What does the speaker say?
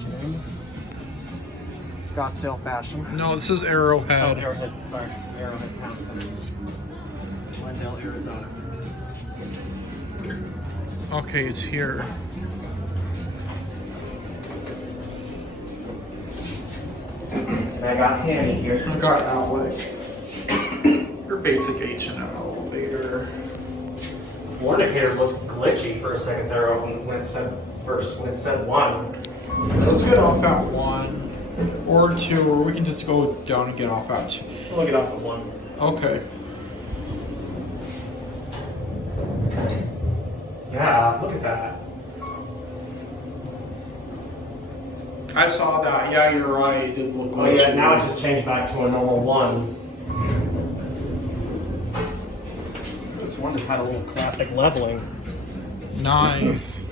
H&M. Scottsdale Fashion. No, this is Oh, Arrowhead. Arrowhead, sorry. Arrowhead Towne Center. Glendale, Arizona. Okay, it's here. And I got Hanny here. I got Alex. Your basic H&M elevator. Floor indicator looked glitchy for a second there when it said one. Let's get off at 1 or 2, or we can just go down and get off at 2. We'll get off at 1. Okay. Yeah, look at that. I saw that. Yeah, you're right. It did look Oh glitchy. yeah, now it just changed back to a normal 1. This one just had a little classic leveling. Nice.